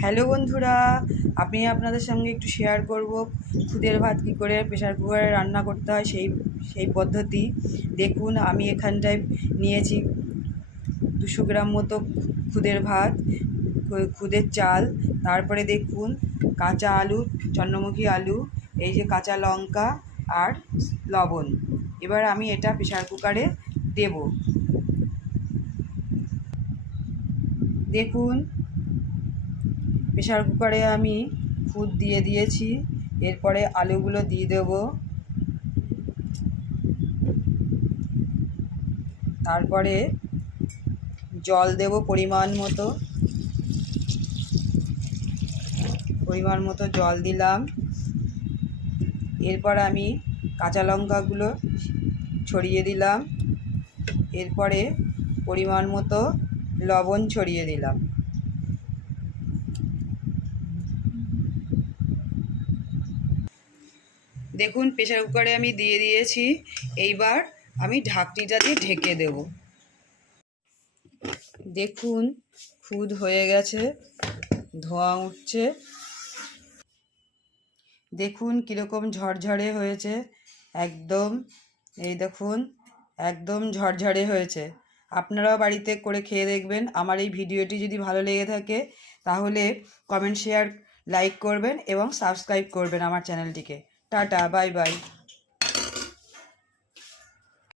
Hello বন্ধুরা, আমি আপনাদের সঙ্গে একটু শেয়ার করব খুদের ভাত কী করে প্রেশার কুকারে রান্না করতে হয় সেই পদ্ধতি। দেখুন, আমি এখানটায় নিয়েছি 200 গ্রাম মতো খুদের ভাত, খুদের চাল, তারপরে দেখুন কাঁচা আলু, চন্দ্রমুখী আলু, এই যে কাঁচা লঙ্কা আর লবণ। এবার আমি এটা প্রেশার কুকারে দেব। দেখুন, প্রেশার কুকারে আমি খুদ দিয়ে দিয়েছি। এরপরে আলুগুলো দিয়ে দেব, তারপরে জল দেব পরিমাণ মতো জল দিলাম। এরপর আমি কাঁচা লঙ্কাগুলো ছড়িয়ে দিলাম। এরপরে পরিমাণ মতো লবণ ছড়িয়ে দিলাম। দেখুন, প্রেশার কুকারে আমি দিয়ে দিয়েছি। এইবার আমি ঢাকনিটা দিয়ে ঢেকে দেব। দেখুন, খুদ হয়ে গেছে, ধোঁয়া উঠছে। দেখুন কীরকম ঝরঝরে হয়েছে, একদম। এই দেখুন, একদম ঝরঝরে হয়েছে। আপনারাও বাড়িতে করে খেয়ে দেখবেন। আমার এই ভিডিওটি যদি ভালো লেগে থাকে তাহলে কমেন্ট, শেয়ার, লাইক করবেন এবং সাবস্ক্রাইব করবেন আমার চ্যানেলটিকে। Tata, bye bye.